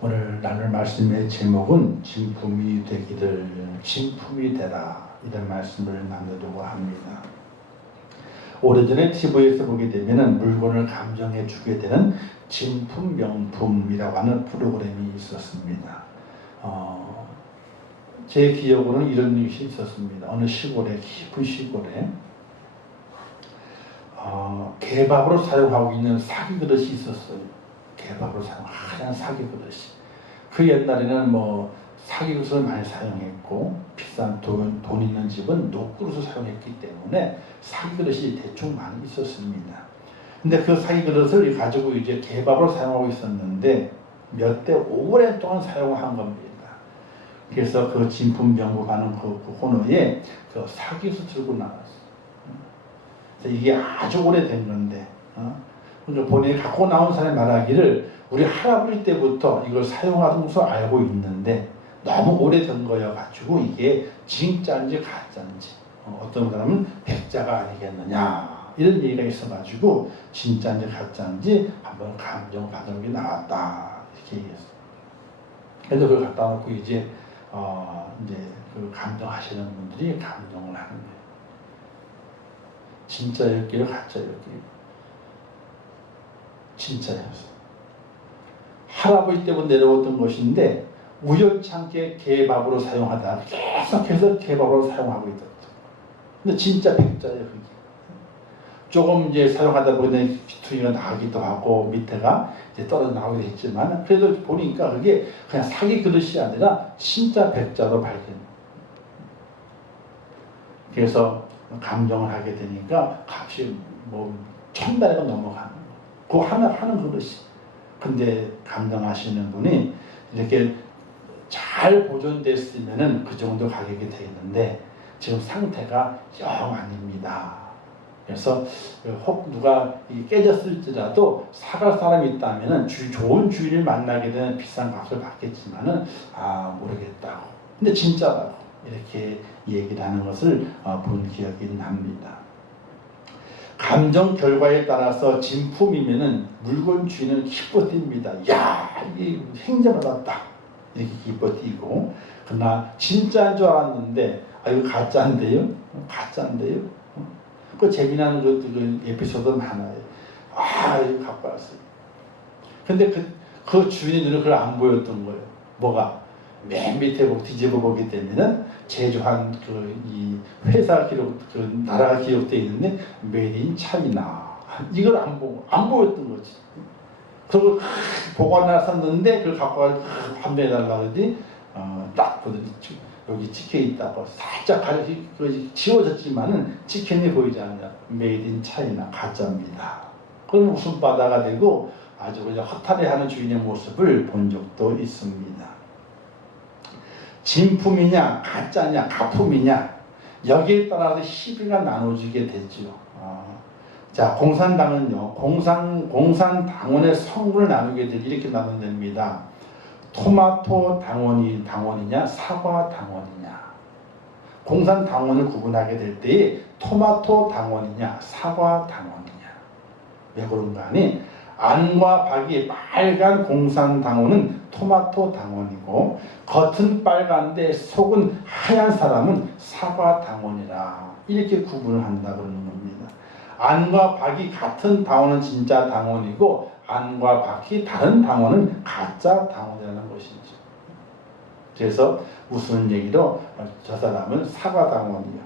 오늘 나눌 말씀의 제목은 진품이 되기를, 진품이 되라, 이런 말씀을 나누려고 합니다. 오래전에 TV에서 보게 되면 물건을 감정해 주게 되는 진품 명품이라고 하는 프로그램이 있었습니다. 제 기억으로는 이런 것이 있었습니다. 어느 시골에, 깊은 시골에 개밥으로 사용하고 있는 사기 그릇이 있었어요. 개밥으로 사용하는 하얀 사기 그릇이. 그 옛날에는 사기 그릇을 많이 사용했고, 비싼 돈 있는 집은 녹그릇을 사용했기 때문에 사기 그릇이 대충 많이 있었습니다. 근데 그 사기 그릇을 가지고 이제 개밥으로 사용하고 있었는데 몇 대 오랜 동안 사용한 겁니다. 그래서 그 진품 명부하는 그 코너에 그 사기 그릇을 들고 나왔어요. 이게 아주 오래된 건데, 그러니까 본인이 갖고 나온 사람이 말하기를 우리 할아버지 때부터 이걸 사용하면서 알고 있는데 너무 오래된 거여가지고 이게 진짜인지 가짜인지, 어떤 사람은 백자가 아니겠느냐, 이런 얘기가 있어가지고 진짜인지 가짜인지 한번 감정 받은 게 나왔다, 이렇게 얘기했어요. 그래서 그걸 갖다 놓고 이제 그 감정하시는 분들이 감정을 하는 거예요. 진짜였기를 가짜였기를. 진짜였어. 할아버지 때부터 내려오던 것인데 우연찮게 개밥으로 사용하다가 계속해서 개밥으로 사용하고 있었죠. 근데 진짜 백자예요, 그게. 조금 이제 사용하다 보니 비투기가 나기도 하고 밑에가 이제 떨어져 나오기도 했지만, 그래도 보니까 그게 그냥 사기 그릇이 아니라 진짜 백자로 발견해요. 그래서 감정을 하게 되니까 값이 1,000달러가 넘어가는 거예요. 그 하나 하는 그릇이. 근데 감정하시는 분이 이렇게 잘 보존됐으면은 그 정도 가격이 되겠는데 지금 상태가 영 아닙니다. 그래서 혹 누가 깨졌을지라도 사갈 사람이 있다면은 좋은 주인을 만나게 되면 비싼 값을 받겠지만은 모르겠다고. 근데 진짜라고 이렇게 얘기를 하는 것을 본 기억이 납니다. 감정 결과에 따라서 진품이면은 물건 주인은 기뻐 뜁니다. 야, 이게 행자받았다, 이렇게 기뻐 뛰고. 그러나 진짜인 줄 알았는데 이거 가짜인데요? 가짜인데요? 그 재미나는 그 에피소드 많아요. 이거 갖고 왔어요. 근데 그 주인의 눈에 그걸 안 보였던 거예요. 뭐가? 맨 밑에 뒤집어 보게 되면은 제조한 이 회사 기록, 나라가 기록되어 있는데 메이드 인 차이나, 이걸 안 보였던 거지. 그걸 보관해놨었는데 그걸 갖고 가서 판매해달라고 그러더니 딱 보더니 여기 찍혀 있다고 살짝 지워졌지만은 찍힌 게 보이지 않냐. 메이드 인 차이나, 가짜입니다. 그럼 웃음바다가 되고 아주 그냥 허탈해하는 주인의 모습을 본 적도 있습니다. 진품이냐 가짜냐 가품이냐, 여기에 따라서 시비가 나눠지게 되죠. 자, 공산당은요, 공산당원의 성분을 나누게 되면 이렇게 나눈답니다. 토마토 당원이냐 사과 당원이냐. 공산당원을 구분하게 될 때에 토마토 당원이냐 사과 당원이냐. 왜 그런가 하니, 안과 박이 빨간 공산당원은 토마토 당원이고 겉은 빨간데 속은 하얀 사람은 사과 당원이라, 이렇게 구분을 한다 그러는 겁니다. 안과 박이 같은 당원은 진짜 당원이고 안과 박이 다른 당원은 가짜 당원이라는 것이죠. 그래서 무슨 얘기로 저 사람은 사과 당원이야,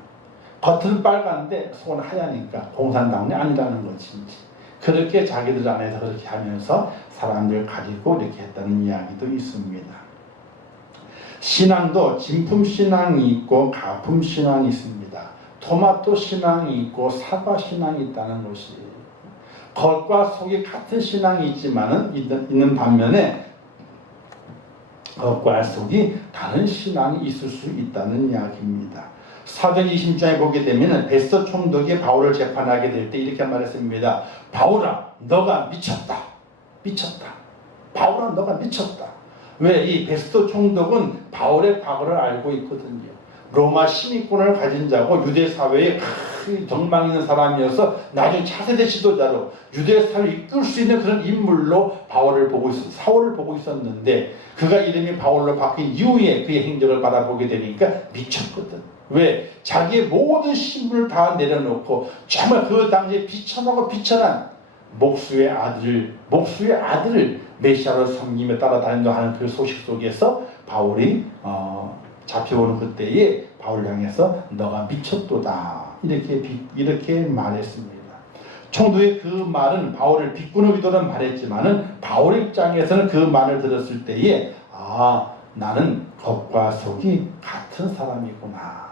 겉은 빨간데 속은 하얘니까 공산당원이 아니라는 것인지, 그렇게 자기들 안에서 그렇게 하면서 사람들 가리고 이렇게 했다는 이야기도 있습니다. 신앙도 진품 신앙이 있고 가품 신앙이 있습니다. 토마토 신앙이 있고 사과 신앙이 있다는 것이에요. 겉과 속이 같은 신앙이 있는 반면에 겉과 속이 다른 신앙이 있을 수 있다는 이야기입니다. 사도행 20장에 보게 되면 베스도 총독이 바울을 재판하게 될 때 이렇게 말했습니다. 바울아, 너가 미쳤다. 미쳤다. 바울아, 너가 미쳤다. 왜? 이 베스도 총독은 바울의 과거를 알고 있거든요. 로마 시민권을 가진 자고 유대 사회에 그 덕망 있는 사람이어서 나중에 차세대 지도자로 유대 사회를 이끌 수 있는 그런 인물로 사울을 보고 있었는데 그가 이름이 바울로 바뀐 이후에 그의 행적을 바라보게 되니까 미쳤거든. 왜? 자기의 모든 신분을 다 내려놓고 정말 그 당시에 비천하고 비천한 목수의 아들을 메시아로 섬김에 따라다닌다 하는 그 소식 속에서 바울이 잡혀오는 그때에 바울을 향해서 너가 미쳤도다 이렇게 말했습니다. 총독의 그 말은 바울을 비꼬는 의도로 말했지만은 바울의 입장에서는 그 말을 들었을 때에 나는 겉과 속이 같은 사람이구나.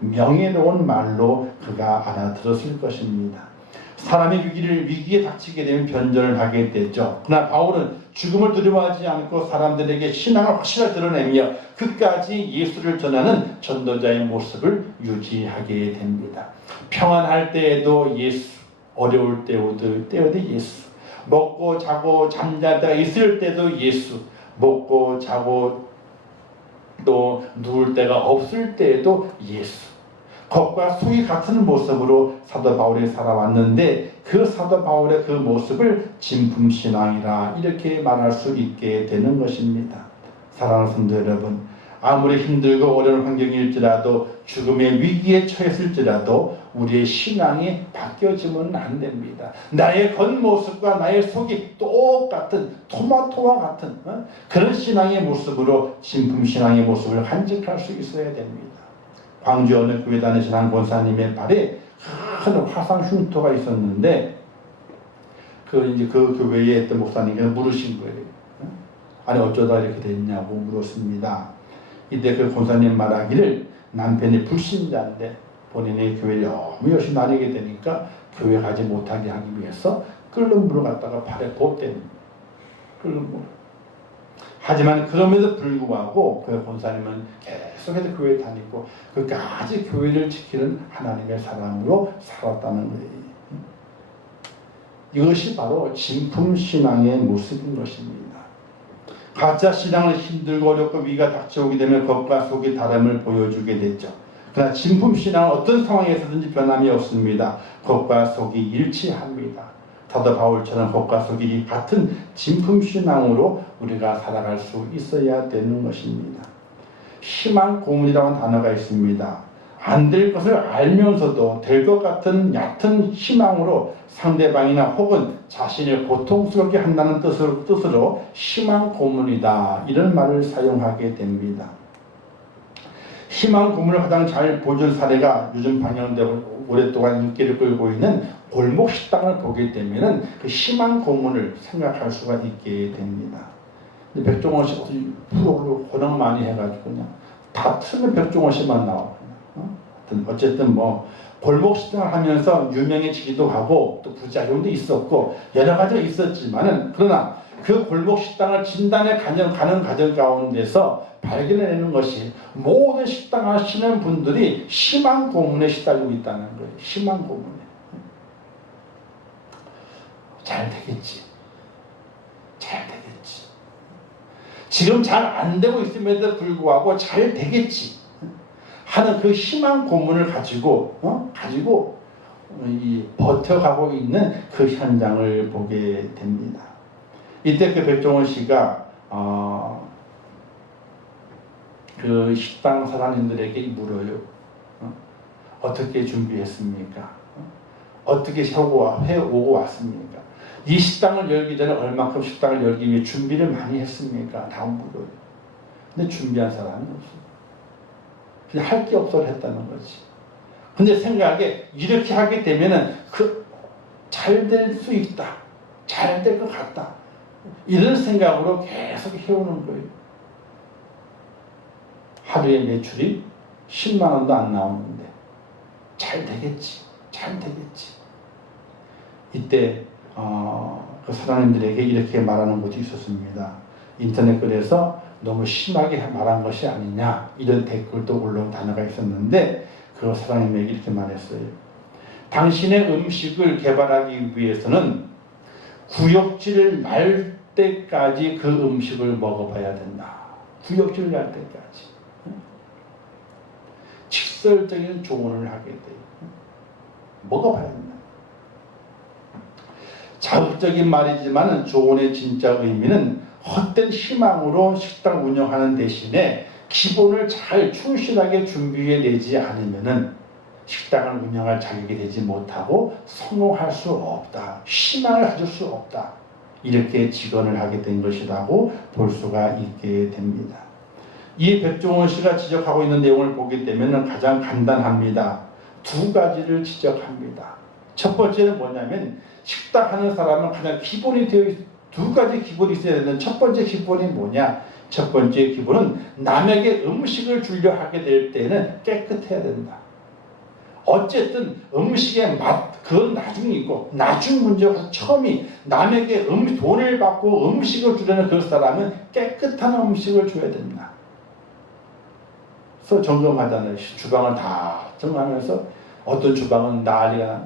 명예로운 말로 그가 알아들었을 것입니다. 사람이 위기에 닥치게 되면 변절을 하게 되죠. 그러나 바울은 죽음을 두려워하지 않고 사람들에게 신앙을 확실하게 드러내며 끝까지 예수를 전하는 전도자의 모습을 유지하게 됩니다. 평안할 때에도 예수, 어려울 때에도 예수, 먹고 자고 잠잘 때가 있을 때도 예수, 먹고 자고 또 누울 때가 없을 때에도 예수. 겉과 속이 같은 모습으로 사도 바울이 살아왔는데 그 사도 바울의 그 모습을 진품신앙이라 이렇게 말할 수 있게 되는 것입니다. 사랑하는 성도 여러분, 아무리 힘들고 어려운 환경일지라도 죽음의 위기에 처했을지라도 우리의 신앙이 바뀌어지면 안 됩니다. 나의 겉모습과 나의 속이 똑같은 토마토와 같은 그런 신앙의 모습으로 진품신앙의 모습을 간직할 수 있어야 됩니다. 광주 어느 교회 다니신 한 권사님의 발에 큰 화상 흉터가 있었는데 그 교회에 있던 목사님께서 물으신 거예요. 아니 어쩌다 이렇게 됐냐고 물었습니다. 이때 그 권사님 말하기를 남편이 불신자인데 본인의 교회를 너무 열심히 다니게 되니까 교회 가지 못하게 하기 위해서 끓는 물을 갖다가 발에 붓대는 끓는 물. 하지만 그럼에도 불구하고 그 권사님은 계속해서 교회에 다니고 끝까지 교회를 지키는 하나님의 사람으로 살았다는 거예요. 이것이 바로 진품신앙의 모습인 것입니다. 가짜 신앙은 힘들고 어렵고 위기가 닥쳐오게 되면 겉과 속의 다름을 보여주게 됐죠. 그러나 진품신앙은 어떤 상황에서든지 변함이 없습니다. 겉과 속이 일치합니다. 사도 바울처럼 겉과 속이 같은 진품신앙으로 우리가 살아갈 수 있어야 되는 것입니다. 희망 고문이라는 단어가 있습니다. 안 될 것을 알면서도 될 것 같은 얕은 희망으로 상대방이나 혹은 자신을 고통스럽게 한다는 뜻으로 희망 고문이다 이런 말을 사용하게 됩니다. 희망 고문을 가장 잘 보여준 사례가 요즘 방영되고 오랫동안 인기를 끌고 있는 골목 식당을 보게 되면은 그 희망 고문을 생각할 수가 있게 됩니다. 백종원 씨 프로그램 워낙 많이 해가지고 그냥 다 틀면 백종원 씨만 나오고 어쨌든 뭐 골목 식당을 하면서 유명해지기도 하고 또 부작용도 있었고 여러 가지가 있었지만은 그러나 그 골목 식당을 진단에 가는 과정 가운데서 발견해내는 것이 모든 식당 하시는 분들이 희망 고문에 시달리고 있다는 거예요. 희망 고문에. 잘 되겠지. 잘 되겠지. 지금 잘 안 되고 있음에도 불구하고 잘 되겠지 하는 그 희망 고문을 가지고 버텨가고 있는 그 현장을 보게 됩니다. 이때 그 백종원 씨가 그 식당 사장님들에게 물어요. 어떻게 준비했습니까? 어떻게 해오고 왔습니까? 이 식당을 열기 전에 얼만큼 식당을 열기 위해 준비를 많이 했습니까? 다 물어요. 근데 준비한 사람이 없어요. 그냥 할 게 없어 했다는 거지. 근데 생각에 이렇게 하게 되면은 잘 될 수 있다. 잘 될 것 같다. 이런 생각으로 계속 해오는 거예요. 하루에 매출이 10만 원도 안 나오는데 잘 되겠지. 잘 되겠지. 이때 그 사장님들에게 이렇게 말하는 것이 있었습니다. 인터넷 글에서 너무 심하게 말한 것이 아니냐 이런 댓글도 올라온 단어가 있었는데 그 사장님에게 이렇게 말했어요. 당신의 음식을 개발하기 위해서는 구역질 날 때까지 그 음식을 먹어봐야 된다. 구역질 날 때까지. 직설적인 조언을 하게 돼요. 먹어봐야 된다. 자극적인 말이지만 조언의 진짜 의미는 헛된 희망으로 식당 운영하는 대신에 기본을 잘 충실하게 준비해내지 않으면은 식당을 운영할 자격이 되지 못하고 성공할 수 없다. 희망을 가질 수 없다. 이렇게 직언을 하게 된 것이라고 볼 수가 있게 됩니다. 이 백종원 씨가 지적하고 있는 내용을 보게 되면 가장 간단합니다. 두 가지를 지적합니다. 첫 번째는 뭐냐면 식당 하는 사람은 가장 기본이 되어 두 가지 기본이 있어야 되는 첫 번째 기본이 뭐냐? 첫 번째 기본은 남에게 음식을 주려 하게 될 때는 깨끗해야 된다. 어쨌든 음식의 맛, 그건 나중이고 나중 문제가 처음이 남에게 돈을 받고 음식을 주려는 그 사람은 깨끗한 음식을 줘야 된다. 그래서 점검하잖아요. 주방을 다 점검하면서 어떤 주방은 난리가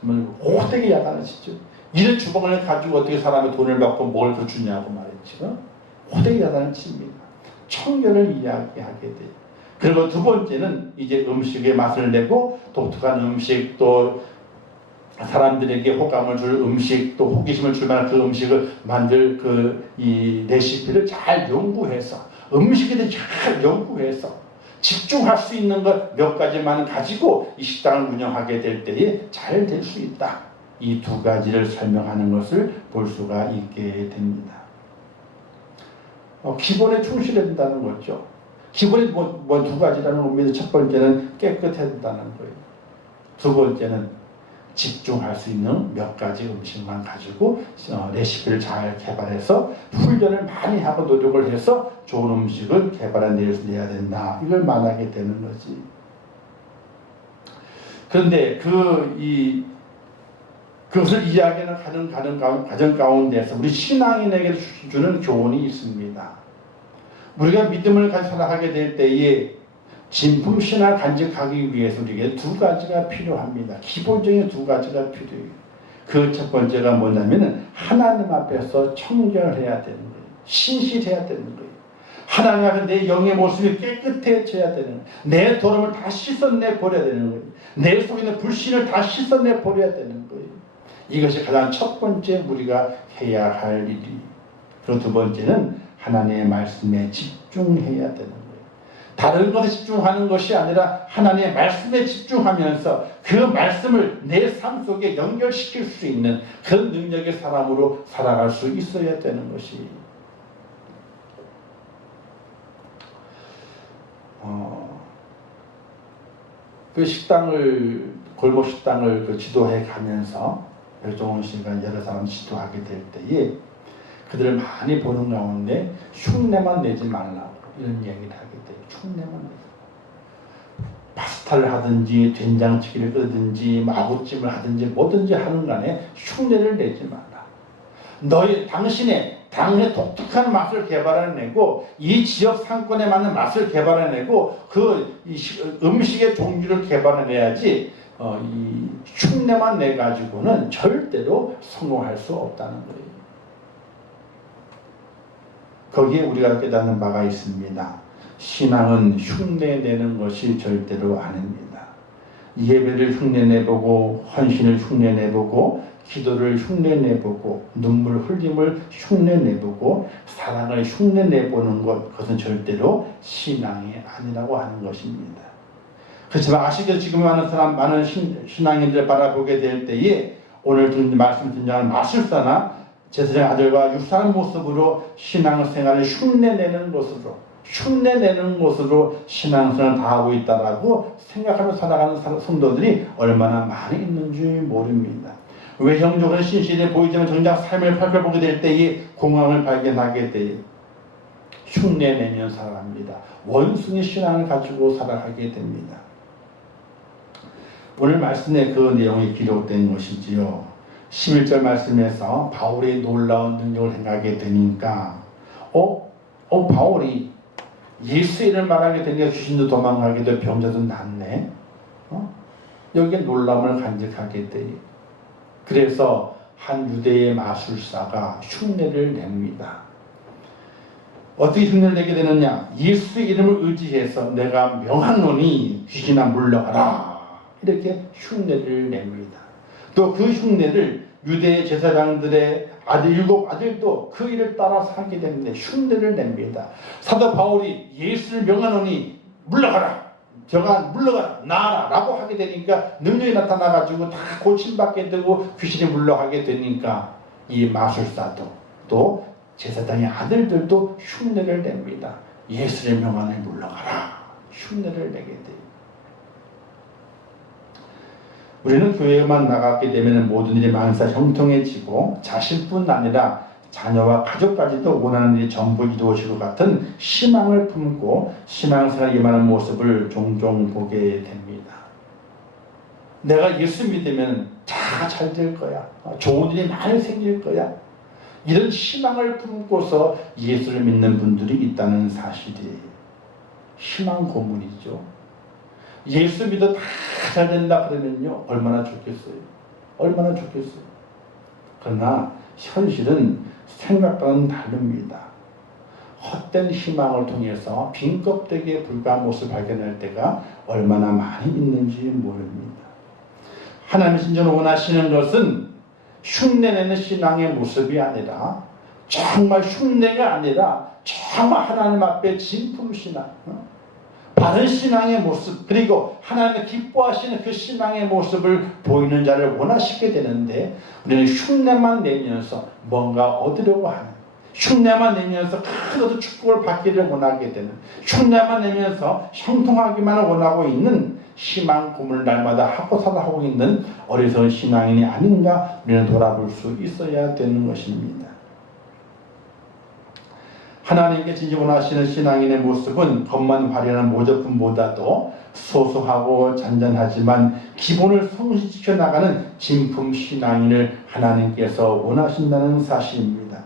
정말 호되게 야단을 치죠. 이런 주방을 가지고 어떻게 사람이 돈을 받고 뭘 더 주냐고 말이죠. 호되게 야단을 칩니다. 청결을 이야기하게 돼요. 그리고 두 번째는 이제 음식의 맛을 내고 독특한 음식 또 사람들에게 호감을 줄 음식 또 호기심을 줄 만한 그 음식을 만들 이 레시피를 잘 연구해서 음식에 대해 잘 연구해서 집중할 수 있는 것 몇 가지만 가지고 이 식당을 운영하게 될 때에 잘 될 수 있다. 이 두 가지를 설명하는 것을 볼 수가 있게 됩니다. 기본에 충실해야 된다는 거죠. 기본이 두 가지라는 겁니다. 첫 번째는 깨끗해야 된다는 거예요. 두 번째는 집중할 수 있는 몇 가지 음식만 가지고 레시피를 잘 개발해서 훈련을 많이 하고 노력을 해서 좋은 음식을 개발해내야 된다. 이걸 말하게 되는 거지. 그런데 그것을 이야기하는 과정 가운데서 우리 신앙인에게 주는 교훈이 있습니다. 우리가 믿음을 가지고 살아가게 될 때에 진품 신앙을 간직하기 위해서 우리에게 두 가지가 필요합니다. 기본적인 두 가지가 필요해요. 그 첫 번째가 뭐냐면 하나님 앞에서 청결해야 되는 거예요. 신실해야 되는 거예요. 하나님 앞에 내 영의 모습이 깨끗해져야 되는 거예요. 내 더러움을 다 씻어내 버려야 되는 거예요. 내 속에 있는 불신을 다 씻어내 버려야 되는 거예요. 이것이 가장 첫 번째 우리가 해야 할 일이. 그리고 두 번째는 하나님의 말씀에 집중해야 되는 거예요. 다른 것에 집중하는 것이 아니라 하나님의 말씀에 집중하면서 그 말씀을 내 삶 속에 연결시킬 수 있는 그런 능력의 사람으로 살아갈 수 있어야 되는 것이 그 골목 식당을 지도해 가면서 백종원 씨가 여러 사람 지도하게 될 때에 그들을 많이 보는 가운데 흉내만 내지 말라고 이런 얘기를 하게 돼요. 흉내만 내지. 파스타를 하든지 된장찌개를 끓이든지 아구찜을 하든지 뭐든지 하는 간에 흉내를 내지 말라. 당신의 독특한 맛을 개발해내고 이 지역 상권에 맞는 맛을 개발해내고 음식의 종류를 개발해내야지 이 흉내만 내가지고는 절대로 성공할 수 없다는 거예요. 거기에 우리가 깨닫는 바가 있습니다. 신앙은 흉내내는 것이 절대로 아닙니다. 예배를 흉내내보고 헌신을 흉내내보고 기도를 흉내내보고 눈물 흘림을 흉내내보고 사랑을 흉내내보는 그것은 절대로 신앙이 아니라고 하는 것입니다. 그렇지만 아시겠죠? 지금 많은 신앙인들 바라보게 될 때에 오늘 말씀 등장하는 마술사나 제사장 아들과 육사한 모습으로 신앙생활을 흉내내는 것으로 신앙생활을 다하고 있다라고 생각하며 살아가는 성도들이 얼마나 많이 있는지 모릅니다. 외형적으로 신실해 보이지만 정작 삶을 살펴보게 될 때에 공황을 발견하게 돼 흉내내며 살아갑니다. 원숭이 신앙을 가지고 살아가게 됩니다. 오늘 말씀에 그 내용이 기록된 것이지요. 11절 말씀에서 바울의 놀라운 능력을 행하게 되니까 바울이 예수의 이름을 말하게 되니까 귀신도 도망가게 되고 병자도 낫네. 여기에 놀라움을 간직하게 돼. 그래서 한 유대의 마술사가 흉내를 냅니다. 어떻게 흉내를 내게 되느냐? 예수의 이름을 의지해서 내가 명하노니 귀신아 물러가라. 이렇게 흉내를 냅니다. 또 그 흉내를 유대 제사장들의 아들, 7 아들도 그 일을 따라서 하게 되는데 흉내를 냅니다. 사도 바울이 예수를 명하노니 물러가라, 저가 물러가라, 나아라 라고 하게 되니까 능력이 나타나가지고 다 고침받게 되고 귀신이 물러가게 되니까 이 마술사도 또 제사장의 아들들도 흉내를 냅니다. 예수를 명하노니 물러가라, 흉내를 내게 돼요. 우리는 교회만 나가게 되면 모든 일이 만사 형통해지고 자신뿐 아니라 자녀와 가족까지도 원하는 일이 전부 이루어질 것 같은 희망을 품고 신앙생활에 임하는 모습을 종종 보게 됩니다. 내가 예수 믿으면 다 잘 될 거야. 좋은 일이 많이 생길 거야. 이런 희망을 품고서 예수를 믿는 분들이 있다는 사실이 희망 고문이죠. 예수 믿어 다 잘 된다 그러면요, 얼마나 좋겠어요. 얼마나 좋겠어요. 그러나 현실은 생각과는 다릅니다. 헛된 희망을 통해서 빈 껍데기에 불과한 모습을 발견할 때가 얼마나 많이 있는지 모릅니다. 하나님 신전을 원하시는 것은 흉내내는 신앙의 모습이 아니라, 정말 흉내가 아니라 정말 하나님 앞에 진품 신앙, 바른 신앙의 모습, 그리고 하나님의 기뻐하시는 그 신앙의 모습을 보이는 자를 원하시게 되는데, 우리는 흉내만 내면서 뭔가 얻으려고 하는, 흉내만 내면서 큰 축복을 받기를 원하게 되는, 흉내만 내면서 형통하기만 원하고 있는 희망 고문을 날마다 하고 살아가고 있는 어리석은 신앙인이 아닌가 우리는 돌아볼 수 있어야 되는 것입니다. 하나님께 진정 원하시는 신앙인의 모습은 겉만 화려한 모조품보다도 소소하고 잔잔하지만 기본을 성실시켜 나가는 진품 신앙인을 하나님께서 원하신다는 사실입니다.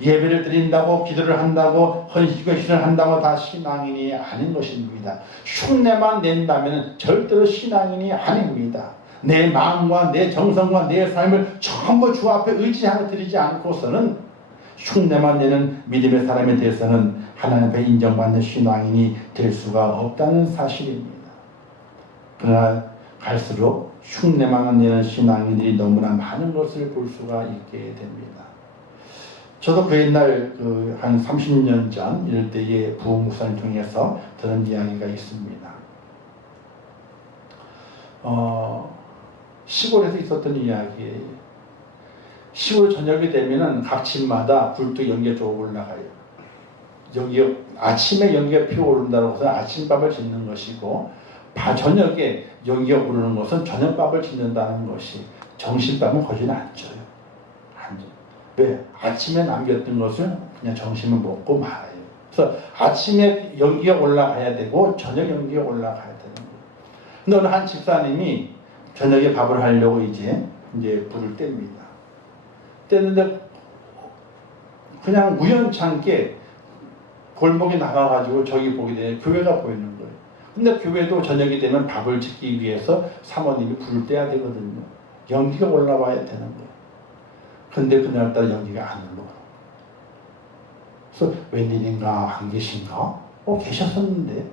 예배를 드린다고, 기도를 한다고, 헌신과 신을 한다고 다 신앙인이 아닌 것입니다. 흉내만 낸다면 절대로 신앙인이 아닙니다. 내 마음과 내 정성과 내 삶을 전부 주 앞에 의지하고 드리지 않고서는, 흉내만 내는 믿음의 사람에 대해서는 하나님 앞에 인정받는 신앙인이 될 수가 없다는 사실입니다. 그러나 갈수록 흉내만 내는 신앙인들이 너무나 많은 것을 볼 수가 있게 됩니다. 저도 그 옛날 한 30년 전 이럴 때에 부흥 목사를 통해서 들은 이야기가 있습니다. 시골에서 있었던 이야기예요. 시골 저녁이 되면은 각 집마다 불도 연기가 쭉 올라가요. 아침에 연기가 피어오른다고 해서 아침밥을 짓는 것이고, 저녁에 연기가 오르는 것은 저녁밥을 짓는다는 것이, 점심밥은 거진 안 줘요. 안 줘요. 왜? 아침에 남겼던 것을 그냥 점심을 먹고 말아요. 그래서 아침에 연기가 올라가야 되고 저녁 연기가 올라가야 되는 거예요. 근데 어느 한 집사님이 저녁에 밥을 하려고 이제 불을 뗍니다. 뗐는데 그냥 우연찮게 골목에 나가가지고 저기 보게 되면 교회가 보이는 거예요. 근데 교회도 저녁이 되면 밥을 짓기 위해서 사모님이 불을 떼야 되거든요. 연기가 올라와야 되는 거예요. 근데 그날따라 연기가 안 올라와요. 그래서 웬일인가, 안 계신가? 계셨었는데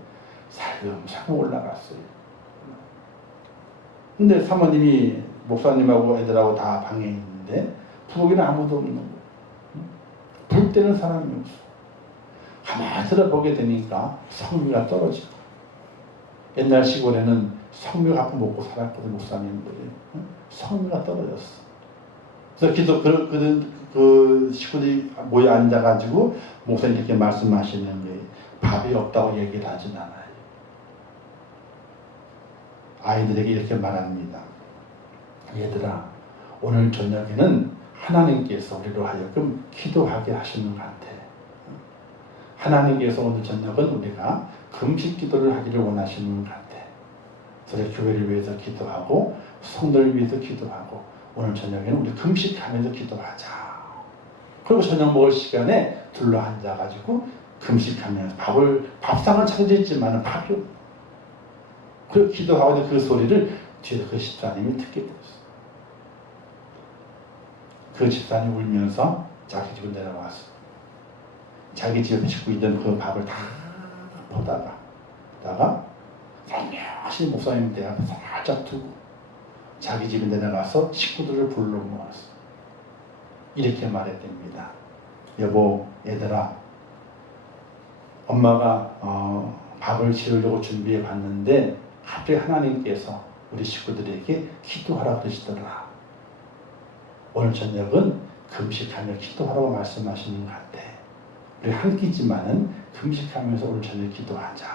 살금살금 올라갔어요. 근데 사모님이 목사님하고 애들하고 다 방에 있는데 부엌에는 아무도 없는 거예요. 불 때는 사람이 없어. 가만히 들어보게 되니까 성미가 떨어지고, 옛날 시골에는 성미 갖고 먹고 살았거든, 목사님들이. 성미가 떨어졌어. 그래서 그 식구들이 모여 앉아가지고 목사님 이렇게 말씀하시는 거예요. 밥이 없다고 얘기를 하진 않아요. 아이들에게 이렇게 말합니다. 얘들아, 오늘 저녁에는 하나님께서 우리로 하여금 기도하게 하시는 것 같아. 하나님께서 오늘 저녁은 우리가 금식 기도를 하기를 원하시는 것 같아. 그래서 교회를 위해서 기도하고 성도를 위해서 기도하고 오늘 저녁에는 우리 금식하면서 기도하자. 그리고 저녁 먹을 시간에 둘러 앉아가지고 금식하면서 밥상은 차려졌지만 밥이 없고, 그리고 기도하고 그 소리를 뒤에서 그 집사님이 듣게 되었어. 그 집사님이 울면서 자기 집으로 내려왔어. 자기 집에 짓고 있던 그 밥을 다 보다가 다시 목사님 대 앞에 살짝 두고 자기 집에 내려가서 식구들을 불러 모았어. 이렇게 말했답니다. 여보, 얘들아, 엄마가 밥을 지으려고 준비해 봤는데 갑자기 하나님께서 우리 식구들에게 기도하라 그러시더라. 오늘 저녁은 금식하며 기도하라고 말씀하시는 것 같아. 우리 한 끼지만은 금식하면서 오늘 저녁 기도하자.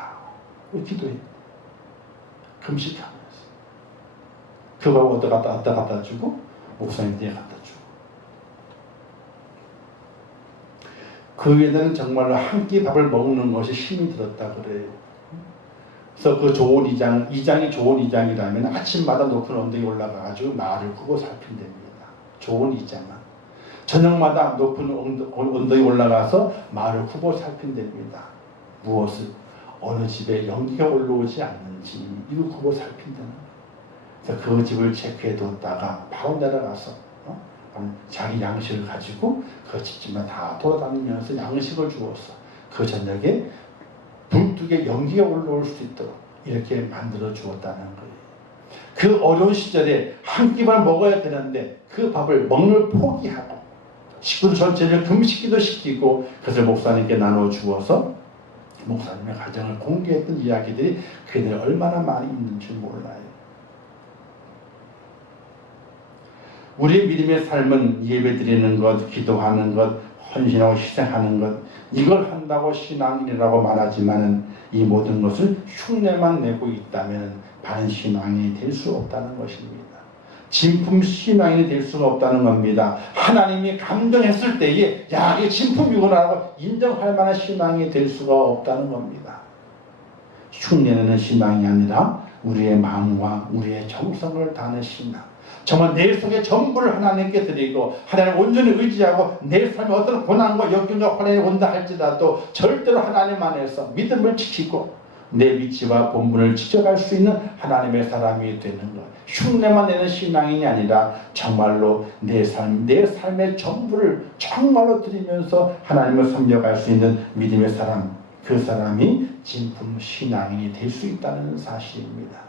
우리 기도해. 금식하면서. 그거 어디다 갖다 주고 목사님 댁에 갖다 주고. 그 외에는 정말로 한 끼 밥을 먹는 것이 힘이 들었다 그래요. 그래서 그 좋은 이장이 좋은 이장이라면 아침마다 높은 언덕에 올라가가지고 말을 굽어 살핀답니다. 좋은 이장은. 저녁마다 높은 언덕에 올라가서 말을 굽어 살핀답니다. 무엇을? 어느 집에 연기가 올라오지 않는지 이거 굽어 살핀다는 거예요. 그래서 그 집을 체크해 뒀다가 바로 내려가서 자기 양식을 가지고 그 집집만 다 돌아다니면서 양식을 주었어. 그 저녁에 불뚝에 연기가 올라올 수 있도록 이렇게 만들어 주었다는 거예요. 그 어려운 시절에 한 끼만 먹어야 되는데 그 밥을 먹는 걸 포기하고 식구들 전체를 금식기도 시키고 그래서 목사님께 나눠 주어서 목사님의 가정을 공개했던 이야기들이 그들이 얼마나 많이 있는지 몰라요. 우리의 믿음의 삶은 예배드리는 것, 기도하는 것, 헌신하고 희생하는 것 이걸 한다고 신앙이라고 말하지만 이 모든 것을 흉내만 내고 있다면 바른 신앙이 될 수 없다는 것입니다. 진품 신앙이 될 수가 없다는 겁니다. 하나님이 감동했을 때에 야 이게 진품이구나라고 인정할 만한 신앙이 될 수가 없다는 겁니다. 흉내내는 신앙이 아니라 우리의 마음과 우리의 정성을 다하는 신앙. 정말 내 속의 전부를 하나님께 드리고 하나님을 온전히 의지하고 내 삶에 어떤 고난과 역경과 환난이 온다 할지라도 절대로 하나님 안에서 믿음을 지키고 내 위치와 본분을 지켜갈 수 있는 하나님의 사람이 되는 것. 흉내만 내는 신앙이 아니라 정말로 내 삶의 전부를 정말로 드리면서 하나님을 섬겨갈 수 있는 믿음의 사람, 그 사람이 진품 신앙인이 될 수 있다는 사실입니다.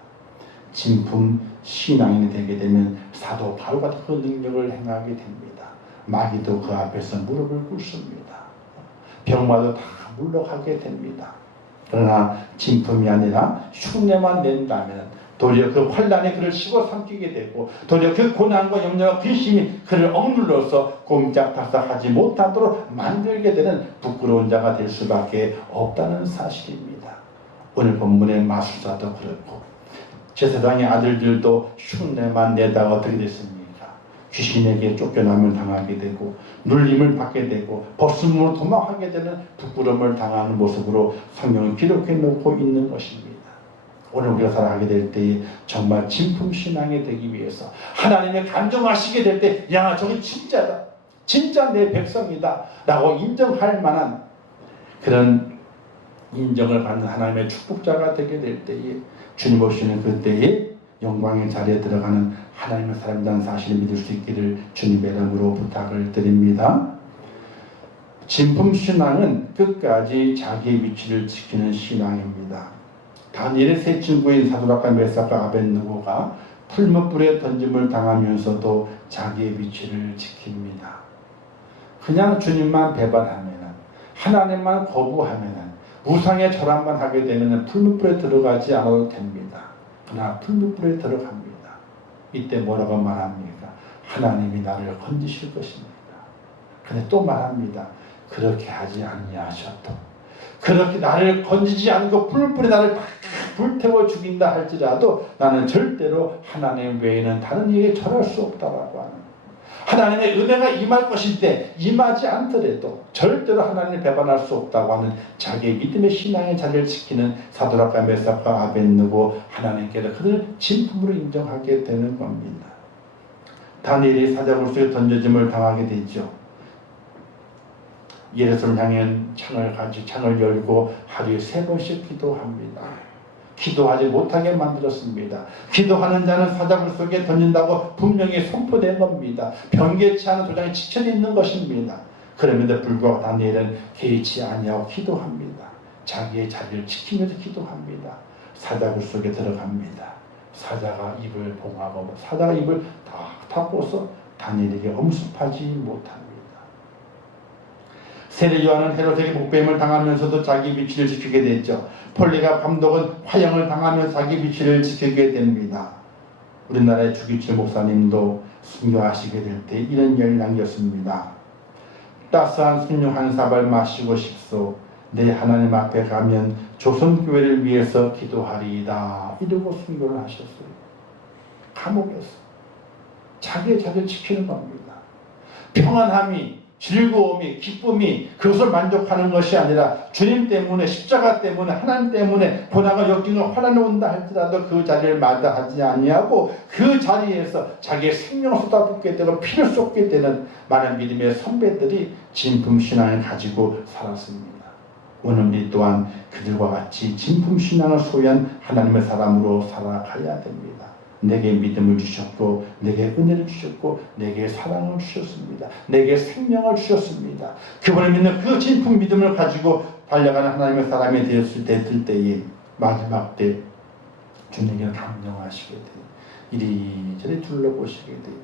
진품 신앙인이 되게 되면 사도 바울과 그 능력을 행하게 됩니다. 마귀도 그 앞에서 무릎을 꿇습니다. 병마도 다 물러가게 됩니다. 그러나 진품이 아니라 흉내만 낸다면 도리어 그 환난에 그를 씹어삼키게 되고 도리어 그 고난과 염려와 근심이 그를 억눌러서 꼼짝달싹하지 못하도록 만들게 되는 부끄러운 자가 될 수밖에 없다는 사실입니다. 오늘 본문의 마술사도 그렇고 제사장의 아들들도 흉내만 내다가 어떻게 됐습니까? 귀신에게 쫓겨남을 당하게 되고 눌림을 받게 되고 벗음으로 도망하게 되는 부끄러움을 당하는 모습으로 성경을 기록해 놓고 있는 것입니다. 오늘 우리가 살아가게 될 때에 정말 진품신앙이 되기 위해서 하나님의 감정하시게 될 때 야 저기 진짜다, 진짜 내 백성이다 라고 인정할 만한 그런 인정을 받는 하나님의 축복자가 되게 될 때에 주님 오시는 그때에 영광의 자리에 들어가는 하나님의 사람이라는 사실을 믿을 수 있기를 주님의 이름으로 부탁을 드립니다. 진품신앙은 끝까지 자기의 위치를 지키는 신앙입니다. 다니엘의 세 친구인 사드락과 메삭과 아벳느고가 풀무불에 던짐을 당하면서도 자기의 위치를 지킵니다. 그냥 주님만 배반하면 하나님만 거부하면 우상의 절함만 하게 되면 풀무불에 들어가지 않아도 됩니다. 그러나 풀무불에 들어갑니다. 이때 뭐라고 말합니까? 하나님이 나를 건지실 것입니다. 근데 또 말합니다. 그렇게 하지 아니하셔도 그렇게 나를 건지지 않고 풀무불에 나를 불태워 죽인다 할지라도 나는 절대로 하나님 외에는 다른 이에게 절할 수 없다라고 하는 하나님의 은혜가 임할 것일 때 임하지 않더라도 절대로 하나님을 배반할 수 없다고 하는 자기의 믿음의 신앙의 자리를 지키는 사드락과 메삭과 아벳느고 하나님께서 그들을 진품으로 인정하게 되는 겁니다. 다니엘이 사자굴 속에 던져짐을 당하게 되죠. 예루살렘 향해 창을 열고 하루에 3번씩 기도합니다. 기도하지 못하게 만들었습니다. 기도하는 자는 사자굴 속에 던진다고 분명히 선포된 겁니다. 변개치 않은 도장이 지켜져 있는 것입니다. 그럼에도 불구하고 다니엘은 개의치 아니하고 기도합니다. 자기의 자리를 지키면서 기도합니다. 사자굴 속에 들어갑니다. 사자가 입을 봉하고 사자가 입을 다 닫고서 다니엘에게 엄습하지 못합니다. 세례 요한은 헤롯에게 목배임을 당하면서도 자기 비치를 지키게 됐죠. 폴리갑 감독은 화형을 당하며 자기 비치를 지키게 됩니다. 우리나라의 주기철 목사님도 순교하시게 될 때 이런 얘기를 남겼습니다. 따스한 순유 한 사발 마시고 싶소. 내 하나님 앞에 가면 조선교회를 위해서 기도하리이다. 이러고 순교를 하셨어요. 감옥에서 자기의 자리를 지키는 겁니다. 평안함이, 즐거움이, 기쁨이 그것을 만족하는 것이 아니라 주님 때문에, 십자가 때문에, 하나님 때문에 고난과 역경과 환난이 온다 할지라도 그 자리를 마다하지 아니하고 그 자리에서 자기의 생명을 쏟아붓게 되고 피를 쏟게 되는 많은 믿음의 선배들이 진품신앙을 가지고 살았습니다. 오늘 우리 또한 그들과 같이 진품신앙을 소유한 하나님의 사람으로 살아가야 됩니다. 내게 믿음을 주셨고 내게 은혜를 주셨고 내게 사랑을 주셨습니다. 내게 생명을 주셨습니다. 그분을 믿는 그 진품 믿음을 가지고 달려가는 하나님의 사람이 되었을 때에 마지막 때 주님께 감동하시게 돼요. 이리저리 둘러보시게 돼요.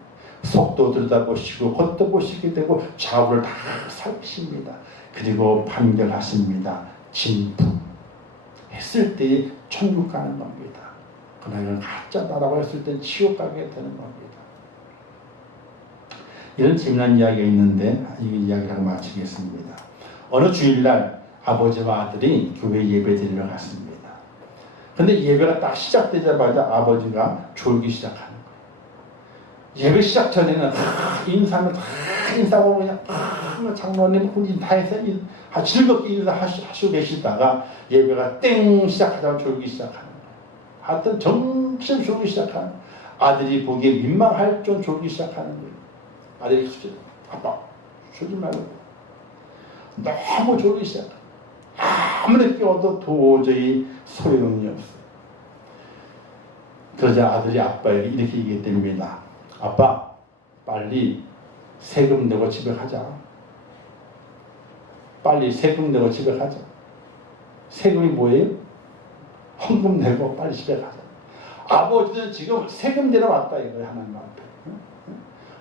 속도 들여다보시고 겉도 보시게 되고 좌우를 다 살피십니다. 그리고 판결하십니다. 진품 했을 때 천국 가는 겁니다. 그러나 이건 가짜다라고 했을 때 지옥 가게 되는 겁니다. 이런 재미난 이야기가 있는데 이 이야기를 하고 마치겠습니다. 어느 주일날 아버지와 아들이 교회 예배 드리러 갔습니다. 근데 예배가 딱 시작되자마자 아버지가 졸기 시작하는 거예요. 예배 시작 전에는 인사하면 인사하고 그냥 장로님 혼인 다 해서 즐겁게 인사하시고 계시다가 예배가 땡 시작하자마자 졸기 시작하는 거예요. 하여튼 정신 졸기 시작하는 거예요. 아들이 보기에 민망할 좀 졸기 시작하는 거예요. 아들이 아빠 졸지 말고 너무 졸기 시작해요. 아무리 깨워도 도저히 소용이 없어요. 그러자 아들이 아빠에게 이렇게 얘기했답니다. 아빠 빨리 세금 내고 집에 가자. 빨리 세금 내고 집에 가자. 세금이 뭐예요? 헌금 내고 빨리 집에 가자. 아버지는 지금 세금 내러 왔다 이거예요. 하나님 앞에.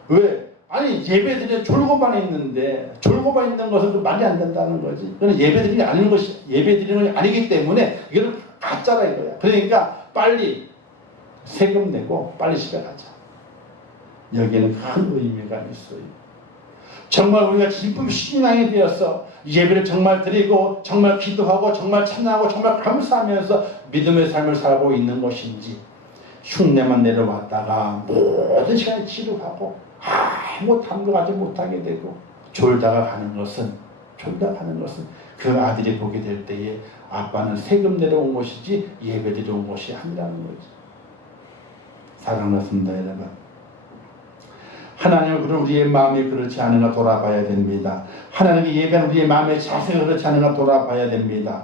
왜? 아니 예배드리는 졸고만 있는데 졸고만 있는 것은 말이 안 된다는 거지. 그건 예배드리는 게 아닌 것이 예배드리는 것이 아니기 때문에 이거는 가짜라 이거야. 그러니까 빨리 세금 내고 빨리 집에 가자. 여기에는 큰 의미가 있어요. 정말 우리가 진품 신앙이 되어서 예배를 정말 드리고 정말 기도하고 정말 찬양하고 정말 감사하면서 믿음의 삶을 살고 있는 것인지 흉내만 내려왔다가 모든 시간에 지루하고 아무 탐구하지 못하게 되고 졸다가 가는 것은 그 아들이 보게 될 때에 아빠는 세금 내려온 것이지 예배 드려 온 것이 아니라는 거지. 사랑하십니다 여러분. 하나님을 그런 우리의 마음이 그렇지 않은가 돌아봐야 됩니다. 하나님의 예배는 우리의 마음의 자세가 그렇지 않은가 돌아봐야 됩니다.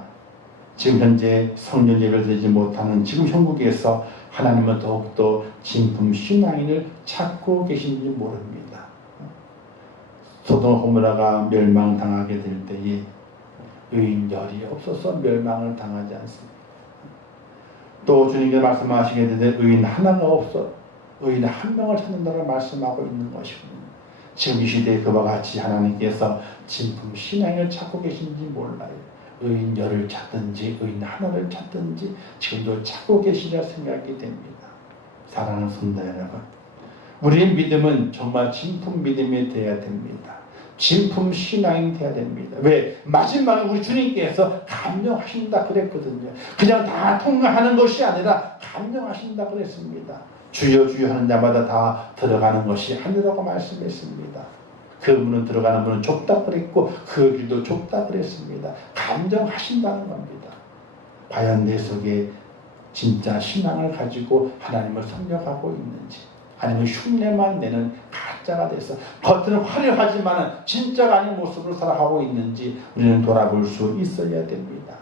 지금 현재 성령 예배를 드리지 못하는 지금 형국에서 하나님은 더욱더 진품 신앙인을 찾고 계신지 모릅니다. 소돔 고모라가 멸망당하게 될 때에 의인열이 없어서 멸망을 당하지 않습니다. 또 주님께서 말씀하시게 되되 의인 하나가 없어 의인 한 명을 찾는다고 말씀하고 있는 것이군요. 지금 이 시대에 그와 같이 하나님께서 진품 신앙을 찾고 계신지 몰라요. 의인 열을 찾든지 의인 하나를 찾든지 지금도 찾고 계시리라 생각이 됩니다. 사랑하는 성도 여러분, 우리의 믿음은 정말 진품 믿음이 되어야 됩니다. 진품 신앙이 되어야 됩니다. 왜? 마지막에 우리 주님께서 감동하신다 그랬거든요. 그냥 다 통과하는 것이 아니라 감동하신다 그랬습니다. 주여 주여 하는 자마다 다 들어가는 것이 아니라고 말씀했습니다. 그 문은 들어가는 문은 좁다 그랬고 그 길도 좁다 그랬습니다. 감정하신다는 겁니다. 과연 내 속에 진짜 신앙을 가지고 하나님을 섬겨가고 있는지 아니면 흉내만 내는 가짜가 돼서 겉으로는 화려하지만 진짜가 아닌 모습으로 살아가고 있는지 우리는 돌아볼 수 있어야 됩니다.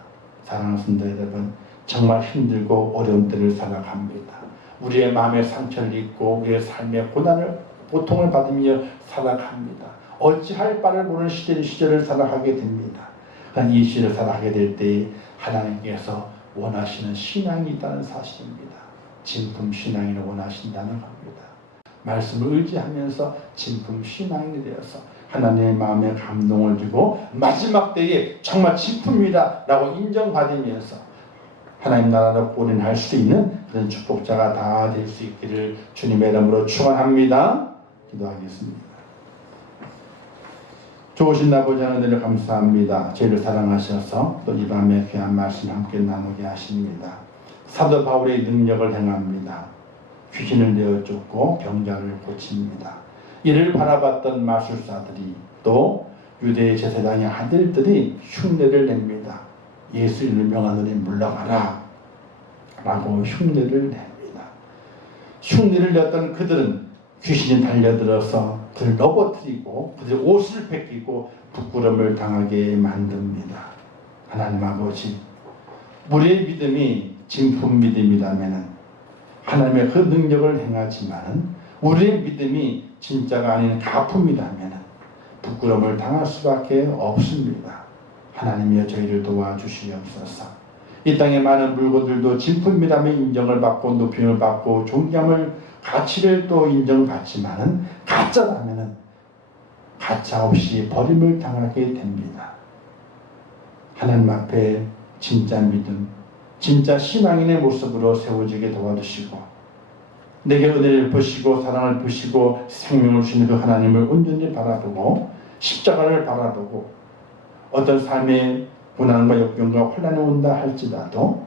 사랑하는 성도 여러분, 정말 힘들고 어려운 때를 살아갑니다. 우리의 마음의 상처를 입고 우리의 삶의 고난을 고통을 받으며 살아갑니다. 어찌할 바를 모르는 시절을 살아가게 됩니다. 이 시절을 살아가게 될 때 하나님께서 원하시는 신앙이 있다는 사실입니다. 진품 신앙을 원하신다는 겁니다. 말씀을 의지하면서 진품 신앙이 되어서 하나님의 마음에 감동을 주고 마지막 때에 정말 진품이다 라고 인정받으면서 하나님 나라로 올인할 수 있는 그런 축복자가 다 될 수 있기를 주님의 이름으로 축원합니다. 기도하겠습니다. 좋으신 아버지 하나님을 감사합니다. 저희를 사랑하셔서 또 이 밤에 귀한 말씀 함께 나누게 하십니다. 사도 바울의 능력을 행합니다. 귀신을 내어 쫓고 병자를 고칩니다. 이를 바라봤던 마술사들이 또 유대의 제사장의 아들들이 흉내를 냅니다. 예수 이름을 명하노니 물러가라 라고 흉내를 냅니다. 흉내를 냈던 그들은 귀신이 달려들어서 그를 넘어뜨리고 그들 옷을 벗기고 부끄러움을 당하게 만듭니다. 하나님 아버지, 우리의 믿음이 진품 믿음이라면 하나님의 그 능력을 행하지만 우리의 믿음이 진짜가 아닌 가품이라면 부끄러움을 당할 수밖에 없습니다. 하나님이여 저희를 도와주시옵소서. 이 땅의 많은 물건들도 진품이라면 인정을 받고 높임을 받고 존경을 가치를 또 인정받지만은 가짜라면은 가짜 없이 버림을 당하게 됩니다. 하나님 앞에 진짜 믿음, 진짜 신앙인의 모습으로 세워지게 도와주시고 내게 은혜를 보시고 사랑을 보시고 생명을 주시는 그 하나님을 온전히 바라보고 십자가를 바라보고 어떤 삶의 고난과 역경과 환난이 온다 할지라도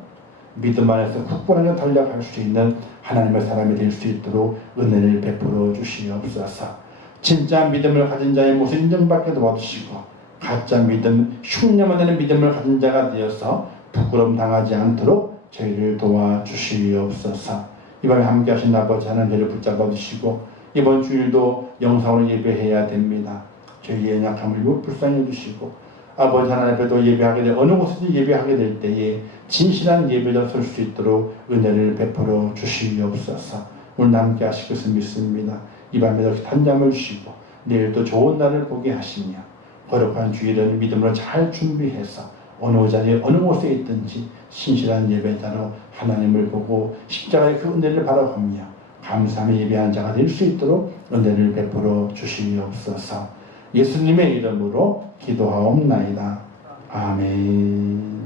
믿음 안에서 굳건하게 달려갈 수 있는 하나님의 사람이 될 수 있도록 은혜를 베풀어 주시옵소서. 진짜 믿음을 가진 자의 모습 인정받게 도와주시고 가짜 믿음, 흉내만 내는 믿음을 가진 자가 되어서 부끄러움 당하지 않도록 저희를 도와주시옵소서. 이 밤에 함께 하신 아버지 하나님을 붙잡아 주시고 이번 주일도 영상으로 예배해야 됩니다. 저희의 연약함을 불쌍히 해주시고 아버지 하나님 앞에도 예배하게 될 어느 곳에서 예배하게 될 때에 진실한 예배자 설 수 있도록 은혜를 베풀어 주시옵소서. 오늘 함께 하실 것을 믿습니다. 이 밤에도 단잠을 쉬고 내일 또 좋은 날을 보게 하시며 거룩한 주일은 믿음으로 잘 준비해서 어느 자리에 어느 곳에 있든지 신실한 예배자로 하나님을 보고 십자가의 그 은혜를 바라보며 감사하며 예배한 자가 될 수 있도록 은혜를 베풀어 주시옵소서. 예수님의 이름으로 기도하옵나이다. 아멘.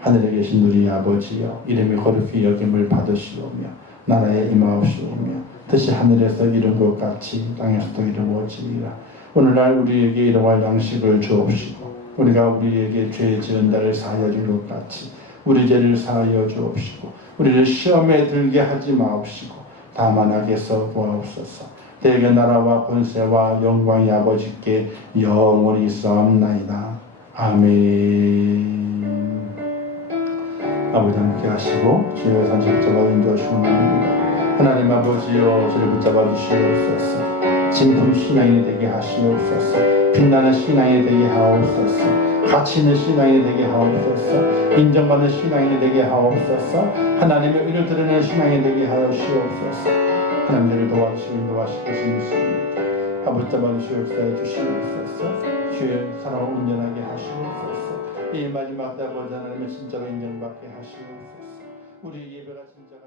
하늘에 계신 우리 아버지여, 이름이 거룩히 여김을 받으시오며 나라에 임하옵시오며 뜻이 하늘에서 이룬 것 같이 땅에서도 이루어지리라. 오늘날 우리에게 일용할 양식을 주옵시고 우리가 우리에게 죄 지은 자를 사하여 줄 것 같이 우리 죄를 사하여 주옵시고 우리를 시험에 들게 하지 마옵시고 다만 악에서 구하옵소서. 대개 나라와 권세와 영광이 아버지께 영원히 있사옵나이다. 아멘. 아버지 함께 하시고 주의 산지 붙잡아 인도하시옵나이다. 하나님 아버지여 저를 붙잡아 주시옵소서. 진품 신앙이 되게 하시옵소서. 빛나는 신앙이 되게 하옵소서. 가치 있는 신앙이 되게 하옵소서. 인정받는 신앙이 되게 하옵소서. 하나님의 의를 드러내는 신앙이 되게 하옵소서. 하나님을 도와주시고 인도하실 것을 믿습니다. 아버지 잡아주시옵소서. 주시옵소서. 주의 사랑을 온전하게 하시옵소서. 이 마지막 때 아버지 하나님을 진짜로 인정받게 하시옵소서. 우리 예배가 진짜가